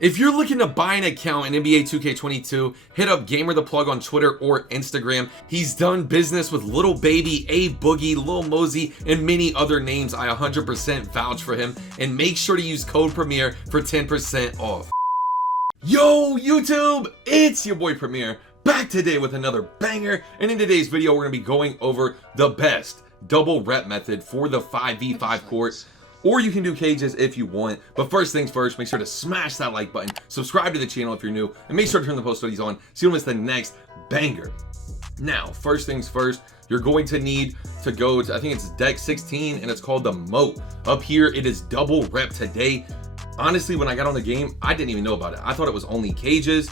If you're looking to buy an account in NBA 2K22, hit up GamerThePlug on Twitter or Instagram. He's done business with Lil Baby, A Boogie, Lil Mosey, and many other names. I 100% vouch for him, and make sure to use code Premier for 10% off. Yo YouTube, it's your boy Premier, back today with another banger, and in today's video we're going to be going over the best double rep method for the 5v5 court. Or you can do cages if you want. But first things first, make sure to smash that like button, subscribe to the channel if you're new, and make sure to turn the post notifications on so you don't miss the next banger. Now, first things first, you're going to need to go to, I think it's deck 16, and it's called the Moat. Up here, it is double rep today. Honestly, when I got on the game, I didn't even know about it. I thought it was only cages.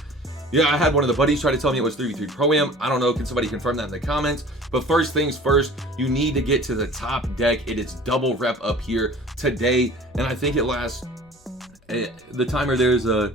Yeah, I had one of the buddies try to tell me it was 3v3 Pro-Am. I don't know, can somebody confirm that in the comments? But first things first, you need to get to the top deck. It is double rep up here today, and I think it lasts, the timer there's a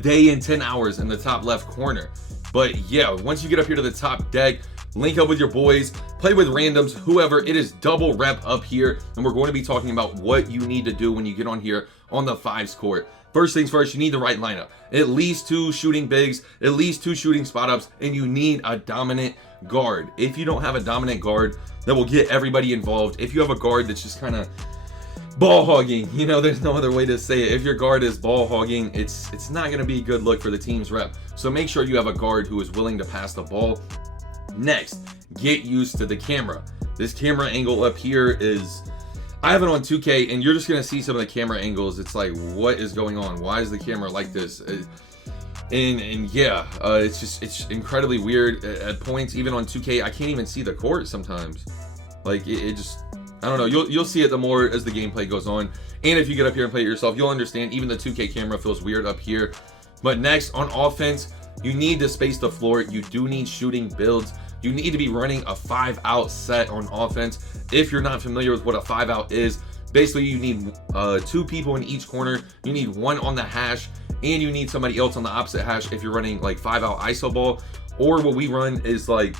day and 10 hours in the top left corner. But yeah, once you get up here to the top deck, link up with your boys, play with randoms, whoever, it is double rep up here, and we're going to be talking about what you need to do when you get on here on the fives court. First things first, you need the right lineup. At least 2 shooting bigs, at least 2 shooting spot ups, and you need a dominant guard. If you don't have a dominant guard, that will get everybody involved. If you have a guard that's just kind of ball hogging, you know, there's no other way to say it. If your guard is ball hogging, it's not going to be a good look for the team's rep. So make sure you have a guard who is willing to pass the ball. Next, get used to the camera. This camera angle up here is, I have it on 2K, and you're just gonna see some of the camera angles. It's like, what is going on? Why is the camera like this? And yeah, it's incredibly weird at points. Even on 2K, I can't even see the court sometimes. Like it just, I don't know. You'll see it the more as the gameplay goes on. And if you get up here and play it yourself, you'll understand. Even the 2K camera feels weird up here. But next, on offense, you need to space the floor. You do need shooting builds. You need to be running a 5-out set on offense. If you're not familiar with what a 5-out is, basically you need 2 people in each corner. You need 1 on the hash, and you need somebody else on the opposite hash if you're running like 5-out ISO ball. Or what we run is like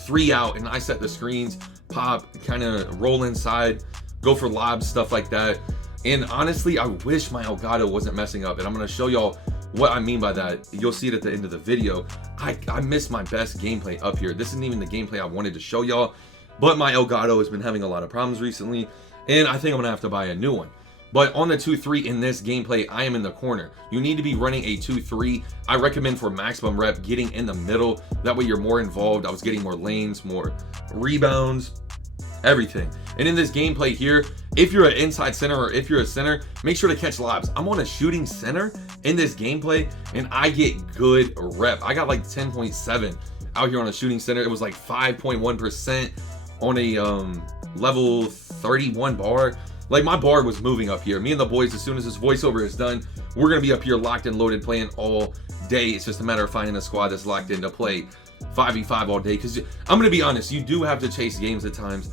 3-out, and I set the screens, pop, kind of roll inside, go for lobs, stuff like that. And honestly, I wish my Elgato wasn't messing up, and I'm going to show y'all what I mean by that. You'll see it at the end of the video. I missed my best gameplay up here. This isn't even the gameplay I wanted to show y'all, but my Elgato has been having a lot of problems recently, and I think I'm gonna have to buy a new one. But on the 2-3 in this gameplay, I am in the corner. You need to be running a 2-3. I recommend for maximum rep getting in the middle. That way you're more involved. I was getting more lanes, more rebounds, everything. And in this gameplay here, if you're an inside center or if you're a center, make sure to catch lobs. I'm on a shooting center in this gameplay, and I get good rep. I got like 10.7 out here on a shooting center. It was like 5.1% on a level 31 bar. Like, my bar was moving up here. Me and the boys, as soon as this voiceover is done, we're gonna be up here locked and loaded playing all day. It's just a matter of finding a squad that's locked in to play 5v5 all day, because I'm gonna be honest, you do have to chase games at times.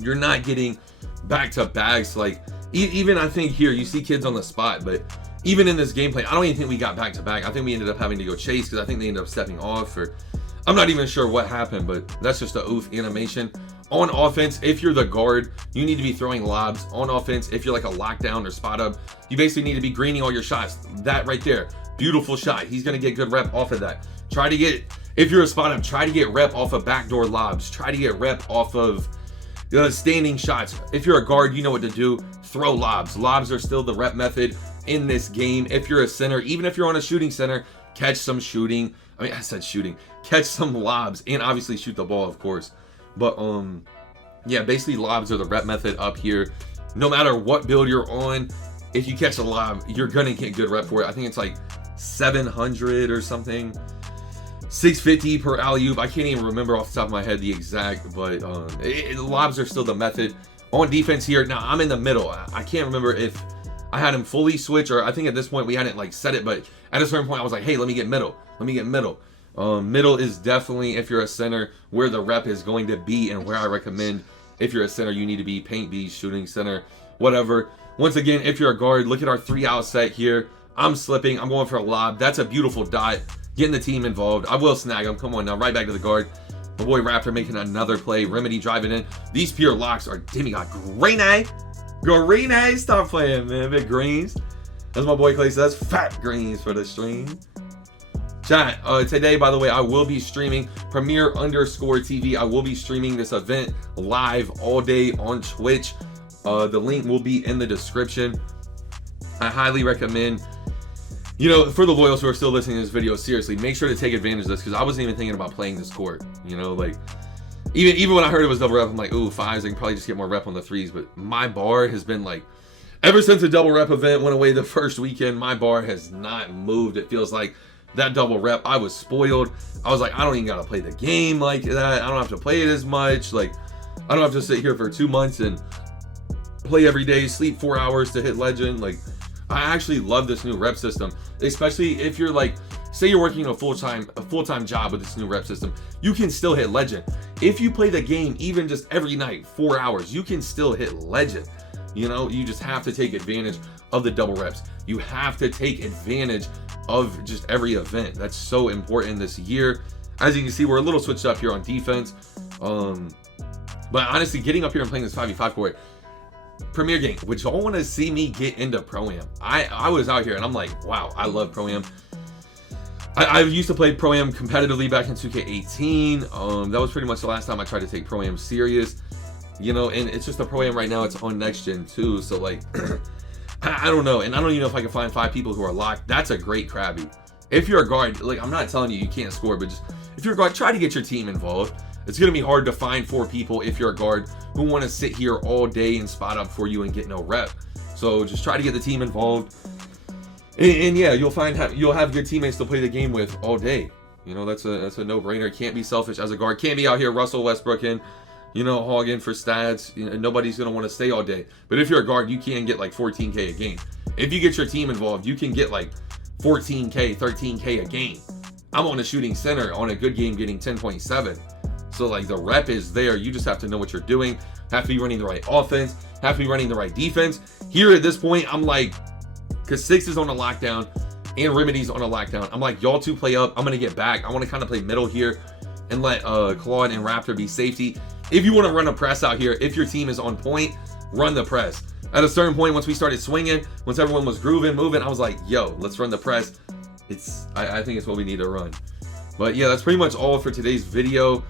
You're not getting back to backs. Like even I think here you see kids on the spot, but even in this gameplay, I don't even think we got back to back. I think we ended up having to go chase because I think they ended up stepping off, or I'm not even sure what happened, but that's just a oof animation. On offense, if you're the guard, you need to be throwing lobs. On offense, if you're like a lockdown or spot up, you basically need to be greening all your shots. That right there, beautiful shot. He's gonna get good rep off of that. Try to get, if you're a spot up, try to get rep off of backdoor lobs. Try to get rep off of standing shots. If you're a guard, you know what to do. Throw lobs. Lobs are still the rep method in this game. If you're a center, even if you're on a shooting center, catch some shooting. I mean, I said shooting. Catch some lobs, and obviously shoot the ball, of course. But yeah, basically lobs are the rep method up here. No matter what build you're on, if you catch a lob, you're gonna get good rep for it. I think it's like 700 or something. 650 per alley-oop. I can't even remember off the top of my head the exact, but lobs are still the method. On defense here, now I'm in the middle. I can't remember if I had him fully switch, or I think at this point we hadn't like set it, but at a certain point I was like, hey, let me get middle. Let me get middle. Middle is definitely, if you're a center, where the rep is going to be, and where I recommend if you're a center, you need to be paint B, shooting center, whatever. Once again, if you're a guard, look at our 3-out set here. I'm slipping. I'm going for a lob. That's a beautiful dot. Getting the team involved. I will snag him. Come on now. Right back to the guard. My boy Raptor making another play. Remedy driving in. These pure locks are DEMIGOD. Green A. Stop playing, man. Big greens. As my boy Clay says, fat greens for the stream. Chat, today, by the way, I will be streaming Premier_TV. I will be streaming this event live all day on Twitch. The link will be in the description. I highly recommend, you know, for the loyals who are still listening to this video, seriously, make sure to take advantage of this, because I wasn't even thinking about playing this court. You know, like, even when I heard it was double rep, I'm like, ooh, 5s, I can probably just get more rep on the 3s. But my bar has been like, ever since the double rep event went away the first weekend, my bar has not moved. It feels like that double rep, I was spoiled. I was like, I don't even gotta play the game like that. I don't have to play it as much. Like, I don't have to sit here for 2 months and play every day, sleep 4 hours to hit legend. Like, I actually love this new rep system, especially if you're like, say you're working a full-time job with this new rep system. You can still hit legend. If you play the game even just every night 4 hours, you can still hit legend. You know, you just have to take advantage of the double reps. You have to take advantage of just every event. That's so important this year. As you can see, we're a little switched up here on defense. But honestly, getting up here and playing this 5v5 court, Premier game, would y'all want to see me get into Pro-Am? I was out here and I'm like, wow, I love Pro-Am. I used to play Pro-Am competitively back in 2K18. That was pretty much the last time I tried to take Pro-Am serious. You know, and it's just a Pro-Am right now. It's on next gen too. So like, I don't know. And I don't even know if I can find 5 people who are locked. That's a great Krabby. If you're a guard, like, I'm not telling you you can't score, but just if you're a guard, try to get your team involved. It's going to be hard to find 4 people if you're a guard who want to sit here all day and spot up for you and get no rep. So just try to get the team involved. And yeah, you'll have good teammates to play the game with all day. You know, that's a no-brainer. Can't be selfish as a guard. Can't be out here Russell Westbrooking, you know, hogging for stats. You know, nobody's going to want to stay all day. But if you're a guard, you can get like 14K a game. If you get your team involved, you can get like 14K, 13K a game. I'm on a shooting center on a good game getting 10.7. So like, the rep is there. You just have to know what you're doing. Have to be running the right offense. Have to be running the right defense. Here at this point, I'm like, because 6 is on a lockdown and Remedy's on a lockdown, I'm like, y'all two play up. I'm going to get back. I want to kind of play middle here and let Claude and Raptor be safety. If you want to run a press out here, if your team is on point, run the press. At a certain point, once we started swinging, once everyone was grooving, moving, I was like, yo, let's run the press. I think it's what we need to run. But yeah, that's pretty much all for today's video.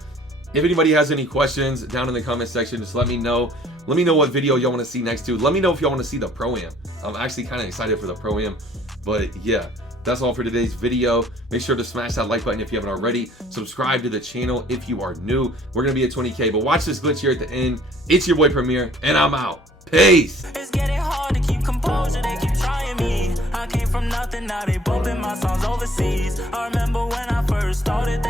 If anybody has any questions down in the comment section, just let me know. Let me know what video y'all want to see next to. Let me know if y'all want to see the Pro-Am. I'm actually kind of excited for the Pro-Am. But yeah, that's all for today's video. Make sure to smash that like button if you haven't already. Subscribe to the channel if you are new. We're going to be at 20K, but watch this glitch here at the end. It's your boy Premier, and I'm out. Peace. It's getting hard to keep composure. They keep trying me. I came from nothing, now they bumping my songs overseas. I remember when I first started.